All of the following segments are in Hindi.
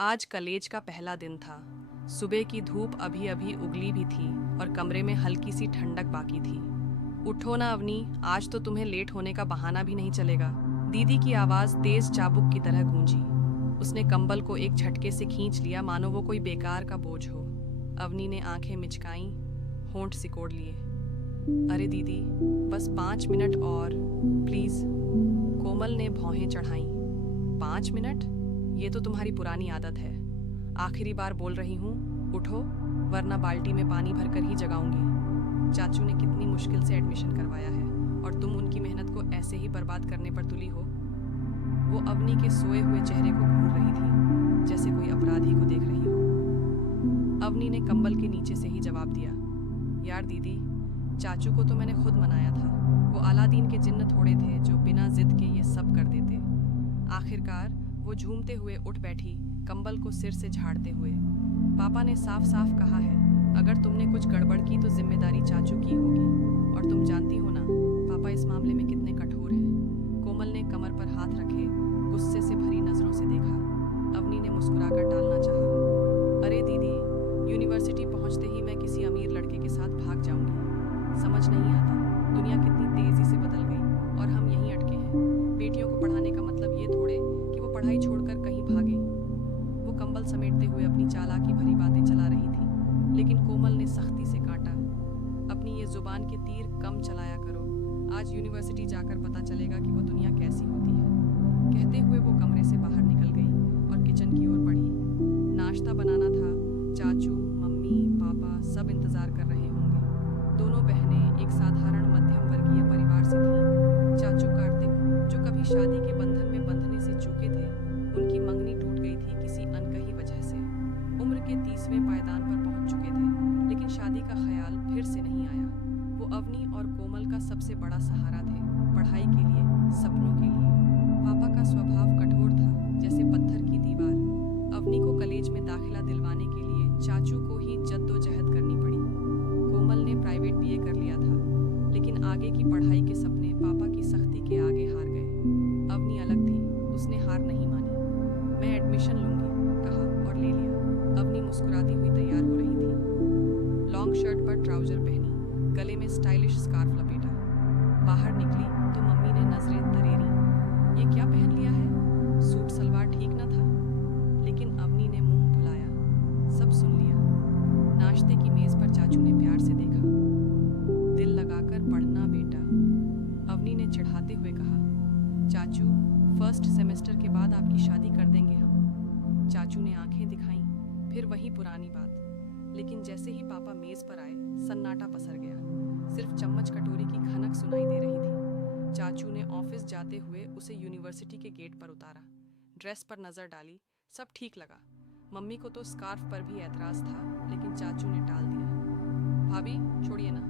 आज कॉलेज का पहला दिन था। सुबह की धूप अभी अभी उगली भी थी और कमरे में हल्की सी ठंडक बाकी थी। उठो ना अवनी, आज तो तुम्हें लेट होने का बहाना भी नहीं चलेगा। दीदी की आवाज़ तेज चाबुक की तरह गूंजी। उसने कंबल को एक झटके से खींच लिया, मानो वो कोई बेकार का बोझ हो। अवनी ने आंखें मिचकाईं, होंठ सिकोड़ लिए। अरे दीदी, बस 5 मिनट और प्लीज़। कोमल ने भौहें चढ़ाईं। 5 मिनट? ये तो तुम्हारी पुरानी आदत है। आखिरी बार बोल रही हूँ, उठो, वरना बाल्टी में पानी भरकर ही जगाऊंगी। चाचू ने कितनी मुश्किल से एडमिशन करवाया है और तुम उनकी मेहनत को ऐसे ही बर्बाद करने पर तुली हो। वो अवनी के सोए हुए चेहरे को घूर रही थी, जैसे कोई अपराधी को देख रही हो। अवनी ने कंबल के नीचे से ही जवाब दिया, यार दीदी, चाचू को तो मैंने खुद मनाया था। वो अलादीन के जिन्न थोड़े थे जो बिना जिद के ये सब कर देते। आखिरकार वो झूमते हुए उठ बैठी, कंबल को सिर से झाड़ते हुए। पापा ने साफ साफ कहा है, अगर तुमने कुछ गड़बड़ की तो जिम्मेदारी चाचू की होगी। और तुम जानती हो ना, पापा इस मामले में कितने कठोर हैं। कोमल ने कमर पर हाथ रखे गुस्से से भरी नजरों से देखा। अवनी ने मुस्कुराकर टालना चाहा। अरे दीदी, यूनिवर्सिटी पहुंचते ही मैं किसी अमीर लड़के के साथ भाग जाऊंगी। समझ नहीं आता दुनिया कितनी तेजी से बदल गई और हम यहीं अटके हैं। बेटियों को पढ़ाने का मतलब ये थोड़े कि वो पढ़ाई छोड़कर कहीं भागे। वो कंबल समेटते हुए अपनी चालाकी भरी बातें चला रही थी, लेकिन कोमल ने सख्ती से काटा। अपनी ये जुबान के तीर कम चलाया करो। आज यूनिवर्सिटी जाकर पता चलेगा कि वो दुनिया कैसी होती है। कहते हुए वो कमरे से बाहर निकल गई और किचन की ओर बढ़ी। नाश्ता बनाना था। चाचू, मम्मी, पापा सब इंतजार कर रहे होंगे। दोनों बहनें एक साधारण मध्यम वर्गीय परिवार से थीं। चाचू कार्तिक, जो कभी शादी के बंधन में बंधने से चूके थे, उनकी मंगनी टूट गई थी किसी अनकही वजह से। उम्र के 30वें पायदान पर पहुंच चुके थे, लेकिन शादी का ख्याल फिर से नहीं आया। वो अवनी और कोमल का सबसे बड़ा सहारा थे, पढ़ाई के लिए, सपनों के लिए। पापा का स्वभाव कठोर था, जैसे पत्थर की दीवार। अवनी को कॉलेज में दाखिला दिलवाने के लिए चाचू को ही जद्दोजहद करनी पड़ी। कोमल ने प्राइवेट बीए कर लिया था, लेकिन आगे की पढ़ाई के सपने पापा की सख्ती के आगे हार गए। अवनी अलग थी, उसने हार नहीं मानी। मैं एडमिशन लूंगी, कहा और ले लिया। अवनी मुस्कुराती हुई तैयार हो रही थी। लॉन्ग शर्ट पर ट्राउजर पहनी, गले में स्टाइलिश स्कार्फ लपेटा। बाहर निकली तो मम्मी ने नजरें तरेरी। ये क्या पहन लिया है? सूट सलवार ठीक न था? लेकिन अवनी ने मुंह फुलाया। सब सुन लिया। नाश्ते की मेज पर चाचू ने प्यार से देखा। दिल लगाकर पढ़ना बेटा, अवनी ने चिढ़ाते हुए कहा। चाचू, फर्स्ट सेमेस्टर के बाद आपकी शादी कर देंगे हम। चाचू ने आंखें दिखाईं, फिर वही पुरानी बात। लेकिन जैसे ही पापा मेज पर आए, सन्नाटा पसर गया। सिर्फ चम्मच कटोरी की खनक सुनाई दे रही थी। चाचू ने ऑफिस जाते हुए उसे यूनिवर्सिटी के गेट पर उतारा। ड्रेस पर नजर डाली, सब ठीक लगा। मम्मी को तो स्कार्फ पर भी एतराज था, लेकिन चाचू ने टाल दिया। भाभी, छोड़िए ना,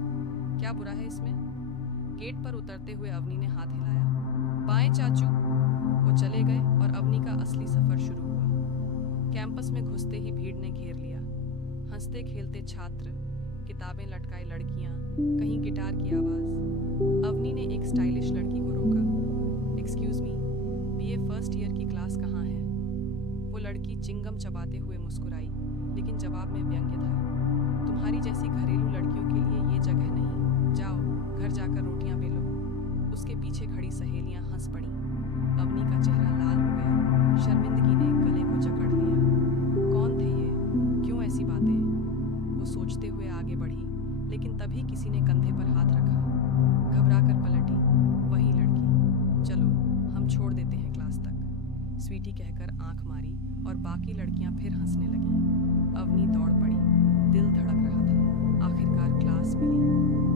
क्या बुरा है इसमें? गेट पर उतरते हुए अवनी ने हाथ हिलाया। बाएं चाचू। वो चले गए और अवनी का असली सफर शुरू हुआ। कैंपस में घुसते ही भीड़ ने घेर लिया। हंसते खेलते छात्र, किताबें लटकाए लड़कियां, कहीं गिटार की आवाज। अवनी ने एक स्टाइलिश लड़की को रोका। Excuse me, BA first year की क्लास कहाँ है? वो लड़की चिंगम चबाते हुए मुस्कुराई, लेकिन जवाब में व्यंग्य था। तुम्हारी जैसी घरेलू लड़कियों के लिए ये जगह नहीं। जाओ, घर जाकर रोटियां बेलो। उसके पीछे खड़ी सहेलियां हंस पड़ी। अवनी का चेहरा लाल हो गया। शर्मिंदगी ने गले को जकड़ लिया। कौन थे ये? क्यों ऐसी बातें? वो सोचते हुए आगे बढ़ी, लेकिन तभी किसी ने कंधे पर हाथ रखा। घबराकर पलटी। वही लड़की। चलो, हम छोड़ देते हैं क्लास तक, स्वीटी कहकर आंख मारी और बाकी लड़कियां फिर हंसने लगीं। अवनी दौड़ पड़ी। दिल धड़क रहा था। आखिरकार क्लास मिली।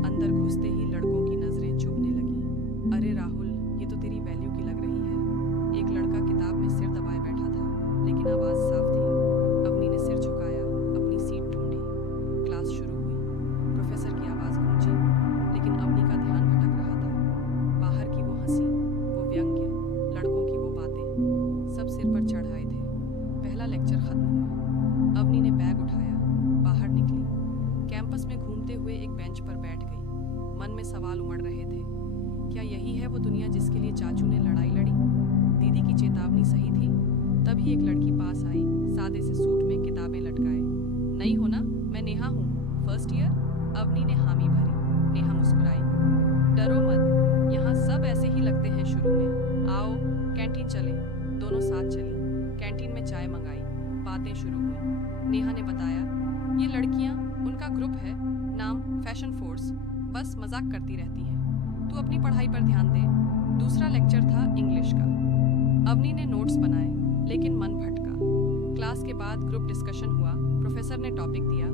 अंदर घुसते ही लड़कों की नजरें चुभने लगीं। अरे राहुल, ये तो तेरी वैल्यू की लग रही है। एक लड़का किताब में सिर दबाए बैठा था, लेकिन आवाज साफ थी। अवनी ने सिर झुकाया, अपनी सीट ढूंढी। क्लास शुरू हुई। प्रोफेसर की आवाज गूंजी, लेकिन अवनी का ध्यान भटक रहा था। बाहर की वो हंसी, वो व्यंग्य, लड़कों की वो बातें, सब सिर पर चढ़ आए थे। पहला लेक्चर खत्म हुआ। अवनी ने बैग उठाया, बाहर निकली। कैंपस में घूमते हुए एक बेंच पर बैठ गई। मन में सवाल उमड़ रहे थे। क्या यही है वो दुनिया जिसके लिए चाचू ने लड़ाई लड़ी? दीदी की चेतावनी सही थी। तभी एक लड़की पास आई, सादे चाय मंगाई। बातें शुरू हुई। नेहा ने बताया, ये लड़कियां उनका ग्रुप है, नाम फैशन फोर्स, बस मजाक करती रहती हैं। तू अपनी पढ़ाई पर ध्यान दे। दूसरा लेक्चर था इंग्लिश का। अवनी ने नोट्स बनाए, लेकिन मन भटका। क्लास के बाद ग्रुप डिस्कशन हुआ। प्रोफेसर ने टॉपिक दिया,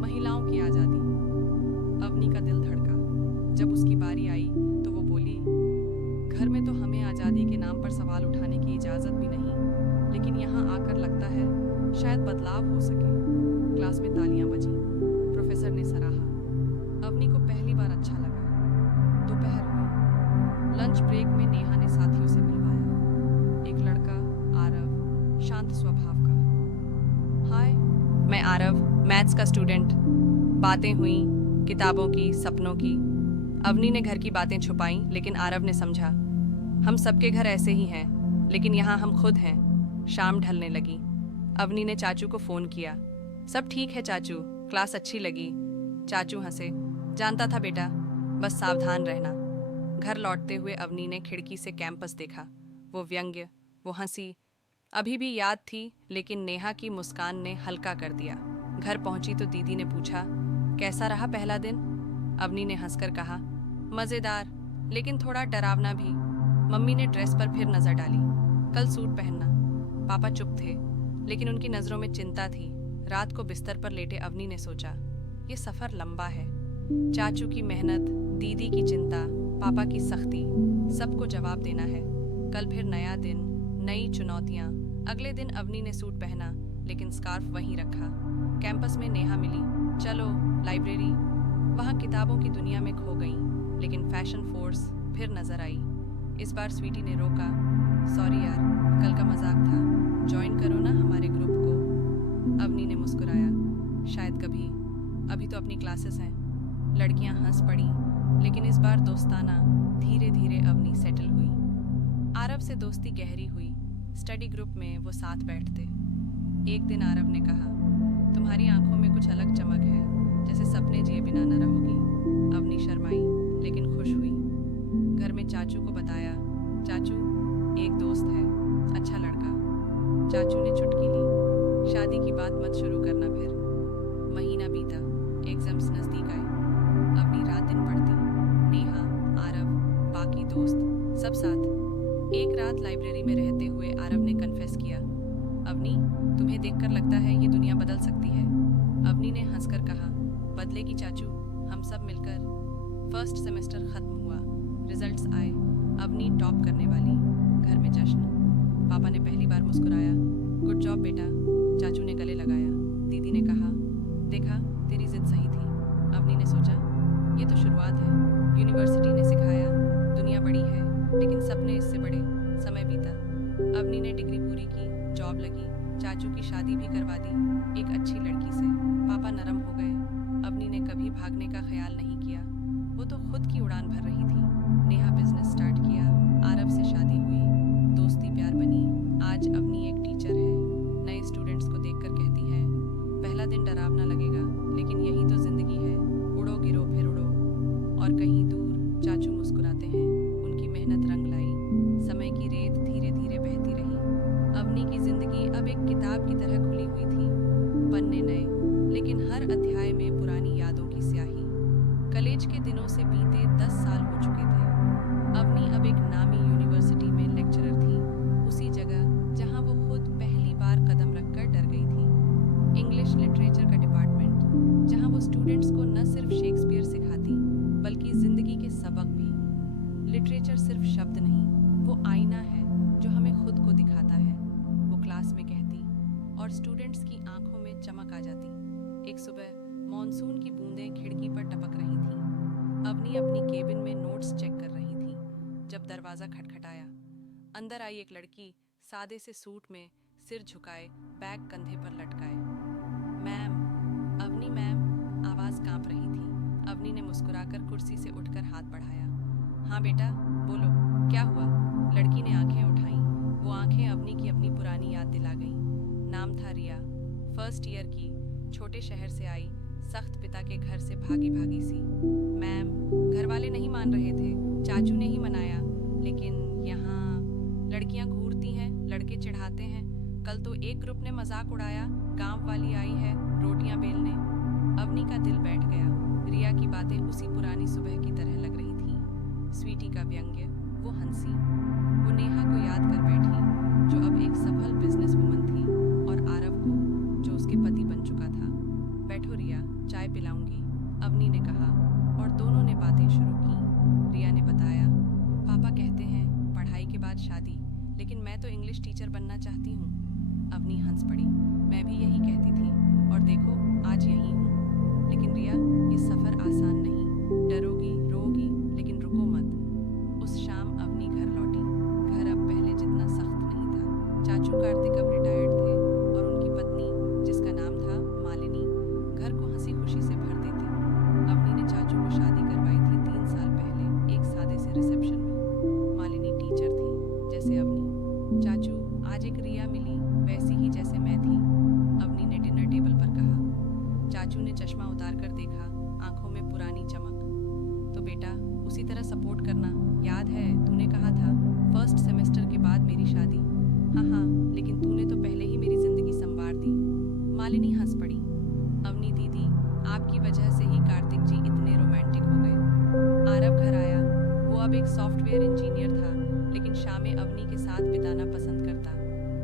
महिलाओं की आज़ादी। अवनी का दिल धड़का। जब उसकी बारी आई तो वो बोली, घर में तो हमें आज़ादी के नाम पर सवाल उठाने की इजाज़त भी नहीं, लेकिन यहाँ आकर लगता है शायद बदलाव हो सके। क्लास में तालियां बजी। प्रोफेसर ने सराहा। अवनी को पहली बार अच्छा लगा। दोपहर हुई। लंच ब्रेक में नेहा ने साथियों से मिलवाया। एक लड़का, आरव, शांत स्वभाव का। हाय, मैं आरव, मैथ्स का स्टूडेंट। बातें हुई, किताबों की, सपनों की। अवनी ने घर की बातें छुपाई, लेकिन आरव ने समझा, हम सबके घर ऐसे ही हैं, लेकिन यहाँ हम खुद हैं। शाम ढलने लगी। अवनी ने चाचू को फ़ोन किया। सब ठीक है चाचू, क्लास अच्छी लगी। चाचू हंसे। जानता था बेटा, बस सावधान रहना। घर लौटते हुए अवनी ने खिड़की से कैंपस देखा। वो व्यंग्य, वो हंसी अभी भी याद थी, लेकिन नेहा की मुस्कान ने हल्का कर दिया। घर पहुंची तो दीदी ने पूछा, कैसा रहा पहला दिन? अवनी ने हंसकर कहा, मज़ेदार, लेकिन थोड़ा डरावना भी। मम्मी ने ड्रेस पर फिर नज़र डाली। कल सूट पहनना। पापा चुप थे, लेकिन उनकी नज़रों में चिंता थी। रात को बिस्तर पर लेटे अवनी ने सोचा, ये सफ़र लंबा है। चाचू की मेहनत, दीदी की चिंता, पापा की सख्ती, सबको जवाब देना है। कल फिर नया दिन, नई चुनौतियाँ। अगले दिन अवनी ने सूट पहना, लेकिन स्कार्फ वहीं रखा। कैंपस में नेहा मिली। चलो लाइब्रेरी। वहाँ किताबों की दुनिया में खो गई, लेकिन फैशन फोर्स फिर नजर आई। इस बार स्वीटी ने रोका, सॉरी यार, कल का मजाक था, ज्वाइन करो ना हमारे ग्रुप को। अवनी ने मुस्कुराया, शायद कभी, अभी तो अपनी क्लासेस हैं। लड़कियां हंस पड़ी, लेकिन इस बार दोस्ताना। धीरे धीरे अवनी सेटल हुई। आरव से दोस्ती गहरी हुई। स्टडी ग्रुप में वो साथ बैठते। एक दिन आरव ने कहा, तुम्हारी आंखों में कुछ अलग चमक है, जैसे सपने जिए बिना न रहोगी। अवनी शर्माई, लेकिन खुश हुई। घर में चाचू को बताया, चाचू एक दोस्त है, अच्छा लड़का। चाचू ने चुटकी ली, शादी की बात मत शुरू करना फिर। महीना बीता, एग्जाम्स नज़दीक आए। अवनी रात दिन पढ़ती। नेहा, आरव, बाकी दोस्त सब साथ। एक रात लाइब्रेरी में रहते हुए आरव ने कन्फेस किया, अवनी, तुम्हें देखकर लगता है ये दुनिया बदल सकती है। अवनी ने हंसकर कहा, बदलेगी चाचू, हम सब मिलकर। फर्स्ट सेमेस्टर खत्म हुआ, रिजल्ट्स आए। अवनी टॉप करने वाली। घर में जश्न। पापा ने पहली बार मुस्कुराया, गुड जॉब बेटा। चाचू ने गले लगाया। दीदी ने कहा, देखा, तेरी जिद सही थी। अवनी ने सोचा, ये तो शुरुआत है। यूनिवर्सिटी ने सिखाया, दुनिया बड़ी है, लेकिन सपने इससे बड़े। समय बीता। अवनी ने डिग्री पूरी की, जॉब लगी। चाचू की शादी भी करवा दी, एक अच्छी लड़की से। पापा नरम हो गए। अवनी ने कभी भागने का ख्याल नहीं किया, वो तो खुद की उड़ान भर रही थी। नेहा बिजनेस स्टार्ट किया, आरव से शादी हुई, दोस्ती प्यार बनी। आज अवनी एक टीचर है। नए स्टूडेंट्स को देखकर कहती है, पहला दिन डरावना लगेगा, लेकिन यही तो जिंदगी है, उड़ो गिरो फिर उड़ो। और कहीं दूर चाचू मुस्कुराते हैं, उनकी मेहनत रंग लाई। समय की रेत धीरे धीरे बहती रही। अवनी की जिंदगी अब एक किताब की तरह खुली हुई थी। पन्ने नए, लेकिन हर अध्याय में पुरानी यादों की स्याही। कॉलेज के दिनों से बीते 10 साल हो चुके थे। अवनी अब एक नामी यूनिवर्सिटी में लेक्चरर थी, उसी जगह जहां वो खुद पहली बार कदम रखकर डर गई थी। इंग्लिश लिटरेचर का डिपार्टमेंट, जहां वो स्टूडेंट्स को न सिर्फ शेक्सपियर सिखाती, बल्कि जिंदगी के सबक भी। लिटरेचर सिर्फ शब्द नहीं, वो आईना है जो हमें खुद को दिखाता है। वो क्लास में कहती, और स्टूडेंट्स की आंखों में चमक आ जाती। एक सुबह मॉनसून की बूंदें खिड़की पर टपक रही थीं। अवनी अपनी केबिन में नोट्स चेक कर रही थी, जब दरवाज़ा खटखटाया। अंदर आई एक लड़की, सादे से सूट में, सिर झुकाए, बैग कंधे पर लटकाए। Ma'am, Avni ma'am. आवाज़ कांप रही थी। अवनी ने मुस्कुराकर कुर्सी से उठकर हाथ बढ़ाया। हाँ बेटा, बोलो, क्या हुआ? लड़की ने आंखें उठाईं। वो आंखें अवनी की अपनी पुरानी याद दिला गईं। नाम था रिया, फर्स्ट ईयर की, छोटे शहर से आई, सख्त पिता के घर से भागी भागी सी। मैम, घर वाले नहीं मान रहे थे, चाचू ने ही मनाया, लेकिन यहाँ लड़कियाँ घूरती हैं, लड़के चिढ़ाते हैं, कल तो एक ग्रुप ने मजाक उड़ाया, गांव वाली आई है रोटियां बेलने। अवनी का दिल बैठ गया। रिया की बातें उसी पुरानी सुबह की तरह लग रही थी। स्वीटी का व्यंग्य, वो हंसी, वो नेहा को याद कर बैठी जो अब एक सफल बिजनेस वुमन थी, और आरव को जो उसके पति बन चुका था। बैठो रिया, चाय पिलाऊंगी, अवनी ने कहा, और दोनों ने बातें शुरू की। रिया ने बताया, पापा कहते हैं पढ़ाई के बाद शादी, लेकिन मैं तो इंग्लिश टीचर बनना चाहती हूँ। अवनी हंस पड़ी, मैं भी यही कहती थी, और देखो आज यही हूँ। लेकिन रिया, ये सफ़र आसान नहीं, डरोगी रोगी, लेकिन रुको मत। उस शाम अवनी घर लौटी। घर अब पहले जितना सख्त नहीं था। चाचू कार्तिक अब रिटायर्ड थे, और उनकी पत्नी, जिसका नाम था मालिनी, घर को हंसी खुशी से भर देती। अवनी ने चाचू को शादी करवाई थी 3 साल पहले, एक सादे से रिसेप्शन में। मालिनी टीचर थी जैसे अवनी। चाचू, आज एक रिया मिली, वैसी ही जैसे मैं थी, अवनी ने डिनर टेबल पर कहा। चाचू ने चश्मा उतार कर देखा, आंखों में पुरानी चमक। तो बेटा, उसी तरह सपोर्ट करना, याद है तूने कहा था फर्स्ट सेमेस्टर के बाद मेरी शादी। हाँ हाँ, लेकिन तूने तो पहले ही मेरी जिंदगी संवार दी। मालिनी हंस पड़ी। अवनी दीदी, आपकी वजह से ही कार्तिक जी इतने रोमांटिक हो गए। आरव घर आया। वो अब एक सॉफ्टवेयर इंजीनियर था, लेकिन शामें अवनी के साथ बिताना पसंद करता।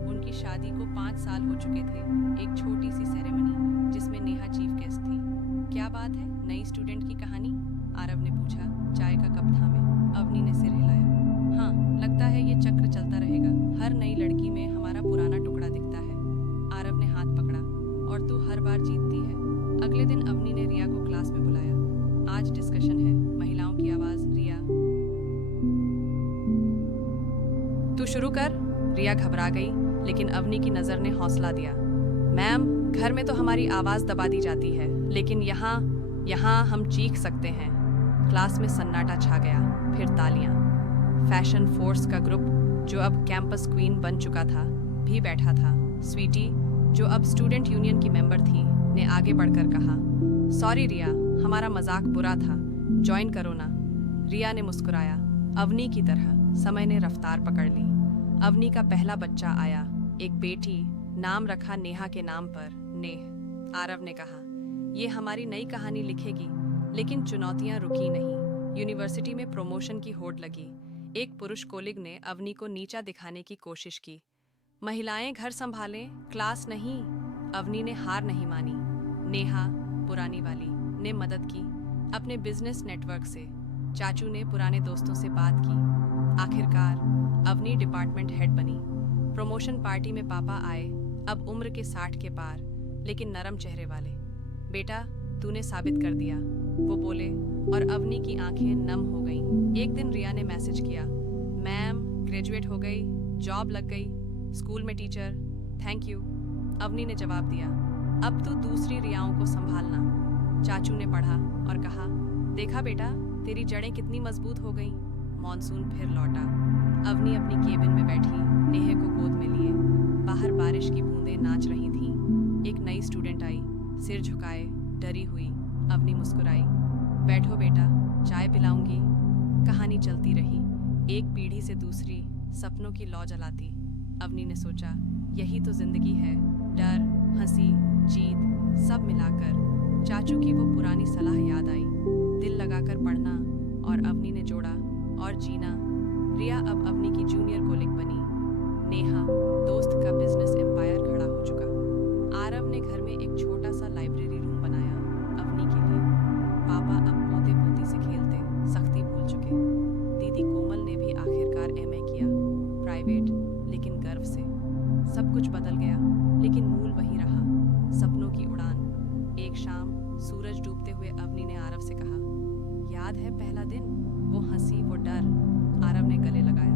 उनकी शादी को 5 साल हो चुके थे। एक छोटी सी सेरेमनी जिसमें नेहा चीफ गेस्ट थी। क्या बात है, नई स्टूडेंट की कहानी? आरव ने पूछा, चाय का कप थामे। अवनी ने सिर हिलाया। हाँ, लगता है ये चक्र चलता रहेगा। हर नई लड़की में हमारा पुराना टुकड़ा दिखता है। आरव ने हाथ पकड़ा, और तू हर बार जीतती है। अगले दिन अवनी ने रिया को क्लास में बुलाया। आज डिस्कशन है, महिलाओं की आवाज़। रिया, तू शुरू कर। रिया घबरा गई, लेकिन अवनी की नज़र ने हौसला दिया। मैम, घर में तो हमारी आवाज़ दबा दी जाती है, लेकिन यहाँ हम चीख सकते हैं। क्लास में सन्नाटा छा गया, फिर तालियां। फैशन फोर्स का ग्रुप, जो अब कैंपस क्वीन बन चुका था, भी बैठा था। स्वीटी, जो अब स्टूडेंट यूनियन की मेंबर थी, ने आगे बढ़कर कहा, सॉरी रिया, हमारा मजाक बुरा था, ज्वाइन करो ना। रिया ने मुस्कुराया। अवनी की तरह समय ने रफ्तार पकड़ ली। अवनी का पहला बच्चा आया, एक बेटी, नाम रखा नेहा के नाम पर, नेह। आरव ने कहा, ये हमारी नई कहानी लिखेगी। लेकिन चुनौतियां रुकी नहीं। यूनिवर्सिटी में प्रमोशन की होड़ लगी। एक पुरुष कोलिग ने अवनी को नीचा दिखाने की कोशिश की। महिलाएं घर संभालें, क्लास नहीं। अवनी ने हार नहीं मानी। नेहा, पुरानी वाली, ने मदद की अपने बिजनेस नेटवर्क से। चाचू ने पुराने दोस्तों से बात की। आखिरकार अवनी डिपार्टमेंट हेड बनी। प्रमोशन पार्टी में पापा आए, अब उम्र के 60 के पार, लेकिन नरम चेहरे वाले। बेटा, तूने साबित कर दिया, वो बोले, और अवनी की आंखें नम हो गईं। एक दिन रिया ने मैसेज किया, मैम, ग्रेजुएट हो गई, जॉब लग गई, स्कूल में टीचर, थैंक यू। अवनी ने जवाब दिया, अब तू दूसरी रियाओं को संभालना। चाचू ने पढ़ा और कहा, देखा बेटा, तेरी जड़ें कितनी मजबूत हो गईं। मॉनसून फिर लौटा। अवनी अपनी केबिन में बैठी, नेहा को गोद में लिए। बाहर बारिश की बूंदें नाच रही थीं। एक नई स्टूडेंट आई, सिर झुकाए, डरी हुई। अवनी मुस्कुराई, बैठो बेटा, चाय पिलाऊंगी। कहानी चलती रही, एक पीढ़ी से दूसरी, सपनों की लौ जलाती। अवनी ने सोचा, यही तो जिंदगी है, डर, हंसी, जीत, सब मिलाकर। चाचू की वो पुरानी सलाह याद आई, दिल लगाकर पढ़ना, और अवनी ने जोड़ा, और जीना। रिया अब अवनी की जूनियर कोलिग बनी। नेहा, दोस्त का बिजनेस एम्पायर खड़ा हो चुका। आरव ने घर में एक छोटा सा लाइब्रेरी रूम बनाया अवनी के लिए। पापा अब पोते पोती से खेलते, सख्ती भूल चुके। दीदी कोमल ने भी आखिरकार एमए किया, प्राइवेट, लेकिन गर्व से। सब कुछ बदल गया, लेकिन मूल वही रहा, सपनों की उड़ान। एक शाम सूरज डूबते हुए अवनी ने आरव से कहा, याद है पहला दिन, वो हंसी, वो डर। आरव ने गले लगाया,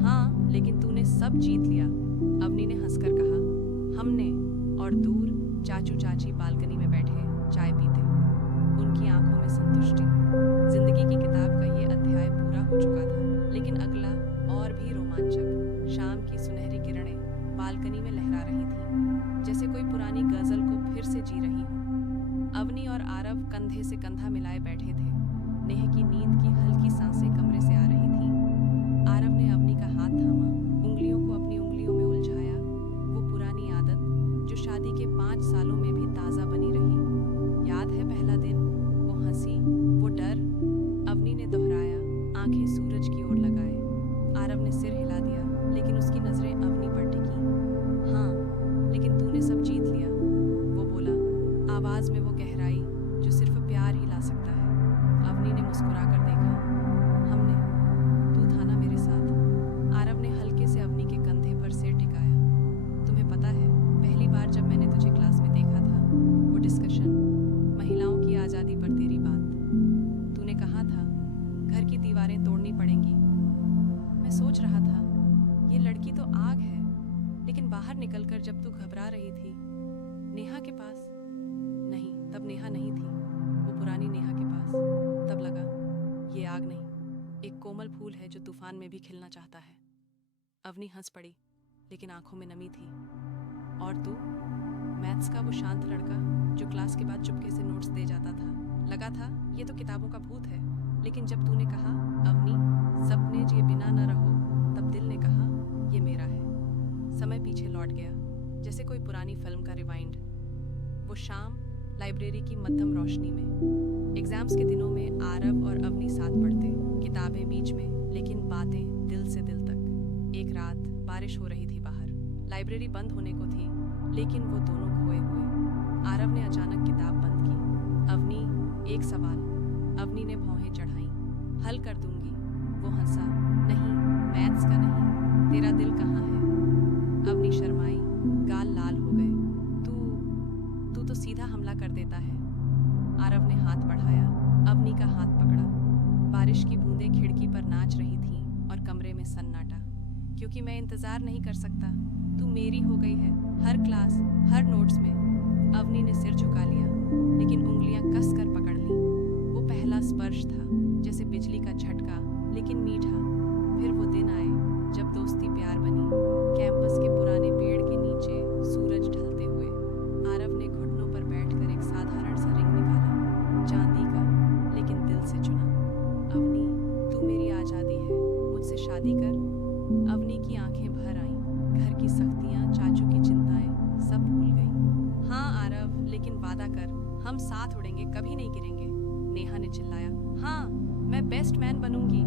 हाँ, लेकिन तूने सब जीत लिया। अवनी ने हंसकर कहा, हमने। और दूर चाचू चाची बालकनी में बैठे चाय पीते, उनकी आंखों में संतुष्टि। जिंदगी की किताब का ये अध्याय पूरा हो चुका था, लेकिन अगला और भी रोमांचक। शाम की सुनहरी किरणें बालकनी में लहरा रही थीं, जैसे कोई पुरानी गजल को फिर से जी रही हो। अवनी और आरव कंधे से कंधा मिलाए बैठे थे। नेह की नींद की हल्की सांसें कमरे से आ रही थीं। आरव ने अवनी का हाथ थामा, उंगलियों को अपनी उंगलियों में उलझाया। वो पुरानी शादी के 5 सालों में भी ताज़ा बनी रही। याद है पहला दिन, वो हंसी, वो डर? अवनी ने दोहराया, आंखें सूरज की ओर लगाए। आरव ने सिर हिला दिया, लेकिन उसकी नज़रें अवनी पर टिकी। हाँ, लेकिन तूने सब जीत लिया, वो बोला, आवाज़ में वो गहराई जो सिर्फ प्यार ही ला सकता है। अवनी ने मुस्कुराकर देखा। हमने, तू था ना मेरे साथ? आरव ने हल्के से अवनी के कंधे पर सिर टिकाया। तुम्हें पता है, पहली बार जब मैंने तुझे क्लास में देखा था, वो डिस्कशन, महिलाओं की आज़ादी पर तेरी बात, तूने कहा था घर की दीवारें तोड़नी पड़ेंगी। मैं सोच रहा था, ये लड़की तो आग है, लेकिन बाहर निकलकर जब तू घबरा रही थी, नेहा के पास, नहीं, तब नेहा नहीं थी, वो पुरानी नेहा के पास, तब लगा ये आग नहीं, एक कोमल फूल है जो तूफान में भी खिलना चाहता है। अवनी हंस पड़ी, लेकिन आंखों में नमी थी। और तू, मैथ्स का वो शांत लड़का जो क्लास के बाद चुपके से नोट्स दे जाता था, लगा था ये तो किताबों का भूत है। लेकिन जब तूने कहा, अवनी, सपने जिए बिना न रहो, तब दिल ने कहा ये मेरा है। समय पीछे लौट गया, जैसे कोई पुरानी फिल्म का रिवाइंड। वो शाम लाइब्रेरी की मध्यम रोशनी में, एग्जाम्स के दिनों में आरव और अवनी साथ पढ़ते, किताबें बीच में, लेकिन बातें दिल से दिल तक। एक रात बारिश हो रही थी बाहर, लाइब्रेरी बंद होने को थी, लेकिन वो दोनों खोए हुए। आरव ने अचानक किताब बंद की। अवनी, एक सवाल। अवनी ने भौहें चढ़ाई। हल कर दूंगी। वो हंसा, नहीं, मैथ्स का नहीं, तेरा दिल कहाँ है? अवनी शर्माई, गाल लाल हो गए। तू तो सीधा हमला कर देता है। आरव ने हाथ बढ़ाया, अवनी का हाथ पकड़ा। बारिश की बूंदें खिड़की पर नाच रही थीं और कमरे में सन्नाटा। क्योंकि मैं इंतजार नहीं कर सकता, तू मेरी हो गई है, हर क्लास, हर नोट्स में। अवनी ने सिर झुका लिया, लेकिन उंगलियां कस कर पकड़ लीं। वो पहला स्पर्श था, जैसे बिजली का झटका, लेकिन मीठा। फिर वो दिन आए जब दोस्ती प्यार बनी, कैंपस के पुराने पेड़ के नीचे, सूरज ढलते हुए। आरव ने घुटनों पर बैठकर एक साधारण सा रिंग निकाला, चांदी का, लेकिन दिल से चुना। अवनी, तू मेरी आज़ादी है, मुझसे शादी कर। अवनी की आंखें भर आईं, घर की सख्तियां, चाचू की चिंताएं, सब भूल गई। हाँ आरव, लेकिन वादा कर, हम साथ उड़ेंगे, कभी नहीं गिरेंगे। नेहा ने चिल्लाया, हाँ, मैं बेस्ट मैन बनूंगी।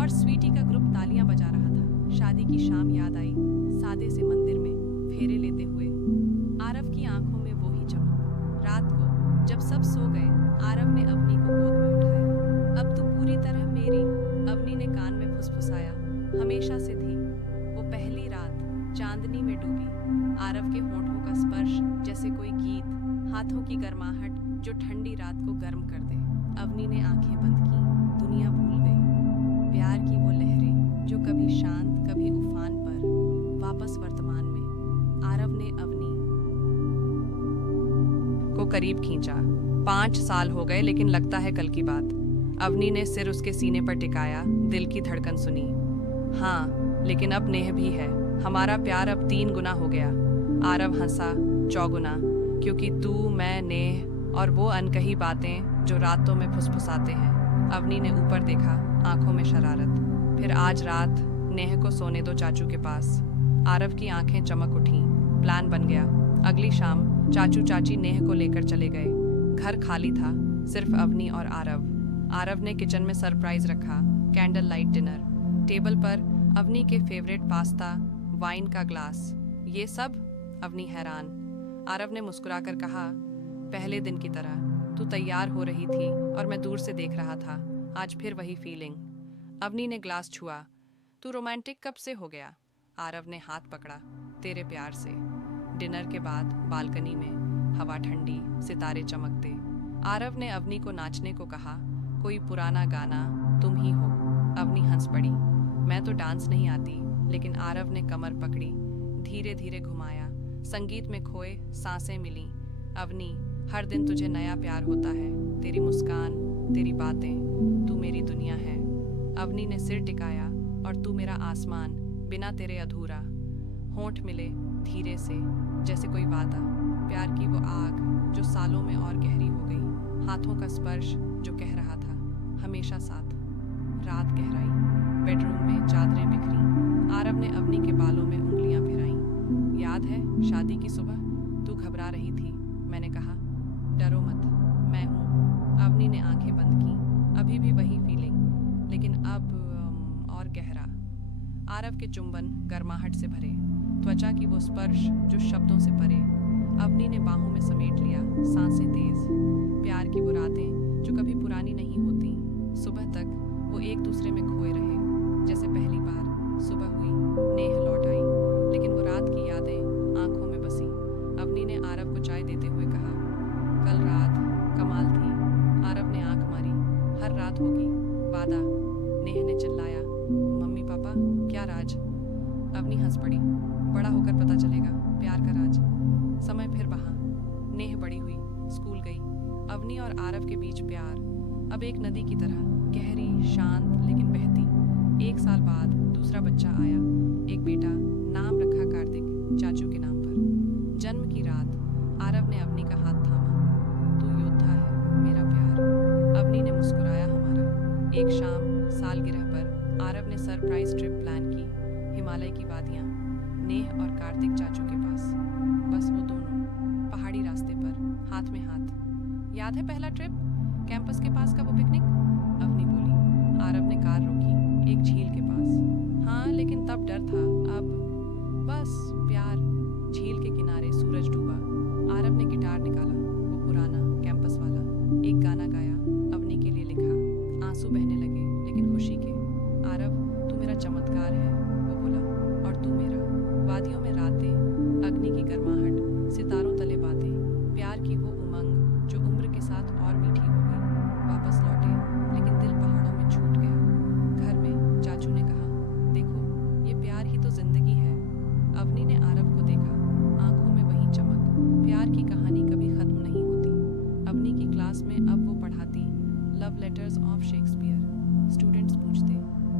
और स्वीटी का ग्रुप तालियां बजा रहा था। शादी की शाम याद आई, सादे से मंदिर में फेरे लेते हुए। आरव की आंखों में वो ही चमक। रात को जब सब सो गए, आरव ने अवनी को गोद में उठाया। अब तू पूरी तरह मेरी, अवनी ने कान में फुसफुसाया, हमेशा से थी। वो पहली रात चांदनी में डूबी, आरव के होठों का स्पर्श जैसे कोई गीत, हाथों की गर्माहट जो ठंडी रात को गर्म कर दे। अवनी ने आंखें बंद की, दुनिया भूल गई। प्यार की वो लहरें जो कभी शांत, कभी उफान पर, वापस वर्तमान में। आरव ने अवनी को करीब खींचा। 5 साल हो गए, लेकिन लगता है कल की बात। अवनी ने सिर उसके सीने पर टिकाया, दिल की धड़कन सुनी। हाँ, लेकिन अब नेह भी है। हमारा प्यार अब 3 गुना हो गया। आरव हंसा, चौगुना, क्योंकि तू, मैं, नेह और वो अनकही बातें जो रातों में फुसफुसाते हैं। अवनी ने ऊपर देखा, आंखों में शरारत। फिर आज रात नेह को सोने दो चाचू के पास। आरव की आंखें चमक उठीं। प्लान बन गया। अगली शाम चाचू चाची नेह को लेकर चले गए। घर खाली था, सिर्फ अवनी और आरव। आरव ने किचन में सरप्राइज रखा, कैंडल लाइट डिनर। टेबल पर अवनी के फेवरेट पास्ता, वाइन का ग्लास। ये सब? अवनी हैरान। आरव ने मुस्कुराकर कहा, पहले दिन की तरह। तू तैयार हो रही थी और मैं दूर से देख रहा था। आज फिर वही फीलिंग। अवनी ने ग्लास छुआ। तू रोमांटिक कब से हो गया? आरव ने हाथ पकड़ा, तेरे प्यार से। डिनर के बाद बालकनी में, हवा ठंडी, सितारे चमकते। आरव ने अवनी को नाचने को कहा, कोई पुराना गाना, तुम ही हो। अवनी हंस पड़ी। मैं तो डांस नहीं आती, लेकिन आरव ने कमर पकड़ी, धीरे धीरे घुमाया। संगीत में खोए, सांसें मिली। अवनी, हर दिन तुझे नया प्यार होता है। तेरी मुस्कान, तेरी बातें, तू मेरी दुनिया है। अवनी ने सिर टिकाया, और तू मेरा आसमान, बिना तेरे अधूरा। होंठ मिले धीरे से, जैसे कोई वादा। प्यार की वो आग जो सालों में और गहरी हो गई। हाथों का स्पर्श जो कह रहा था, हमेशा साथ। रात गहराई। बेडरूम में चादरें बिखरी। आरव ने अवनी के बालों में उंगलियां फिराईं। याद है शादी की सुबह? तू घबरा रही थी। मैंने कहा, डरो मत, मैं हूँ। अवनी ने आंखें बंद की। अभी भी वही फीलिंग, लेकिन अब और गहरा। आरव के चुंबन गर्माहट से भरे, त्वचा की वो स्पर्श जो शब्दों से परे। अवनी ने बाहों में समेट लिया, सांसें तेज। प्यार की वो रातें जो कभी पुरानी नहीं होती। सुबह तक वो एक दूसरे में खोए रहे। जैसे पहली बार सुबह हुई, नेह लौट आई, लेकिन वो रात की यादें आंखों में बसी। अवनी ने आरव को चाय देते हुए कहा, कल रात कमाल थी। आरव ने आंख मारी। हर रात होगी, वादा। नेह ने चिल्लाया, मम्मी पापा क्या राज? अवनी हंस पड़ी, बड़ा होकर पता चलेगा प्यार का राज। समय फिर बहा। नेह बड़ी हुई, स्कूल गई। अवनी और आरव के बीच प्यार अब एक नदी की तरह, गहरी, शांत लेकिन बहती। 1 साल बाद दूसरा बच्चा आया, एक बेटा। नाम रखा कार्तिक, चाचू के नाम पर। जन्म की रात आरव ने अवनी का हाथ थामा। तू योद्धा है मेरा प्यार। अवनी ने मुस्कुराया हमारा। एक शाम सालगिरह पर आरव ने सरप्राइज ट्रिप प्लान की, हिमालय की वादियाँ, नेह और कार्तिक चाचू के पास। बस वो दोनों, पहाड़ी रास्ते पर, हाथ में हाथ। याद है पहला ट्रिप, कैंपस के पास का वो पिकनिक? अवनी बोली। आरव ने कार रोकी, एक झील के पास। हाँ, लेकिन तब डर था, अब बस प्यार। झील के किनारे सूरज डूबा। आरव ने गिटार निकाला, वो पुराना कैंपस वाला। एक गाना गाया, अवनी के लिए लिखा। आंसू बहने लगे, लेकिन खुशी के। आरव, तू मेरा चमत्कार है, वो बोला, और तू मेरा। वादियों में रातें, अग्नि की गर्माहट, सितारों तले बातें। प्यार की वो उमंग जो उम्र के साथ और मीठी हो गई। वापस लौटे, लेकिन दिल पहाड़ों में छूट गया। घर में चाचू ने कहा, देखो ये प्यार ही तो जिंदगी है। अवनी ने आरव को देखा, आंखों में वही चमक। प्यार की कहानी कभी खत्म नहीं होती। अवनी की क्लास में अब वो पढ़ाती love letters of Shakespeare. Students पूछते,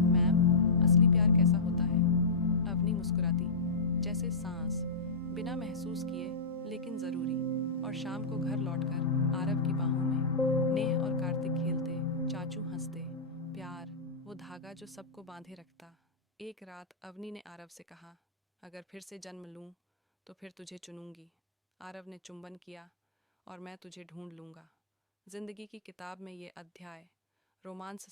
मैम असली प्यार कैसा होता है? अवनी मुस्कुराती, जैसे सांस, बिना महसूस किए लेकिन ज़रूरी। और शाम को घर लौटकर आरव की बाहों में नेह और कार्तिक खेलते, चाचू हंसते। प्यार, वो धागा जो सबको बांधे रखता। एक रात अवनी ने आरव से कहा, अगर फिर से जन्म लूं तो फिर तुझे चुनूंगी। आरव ने चुंबन किया, और मैं तुझे ढूंढ लूंगा। जिंदगी की किताब में ये अध्याय रोमांस से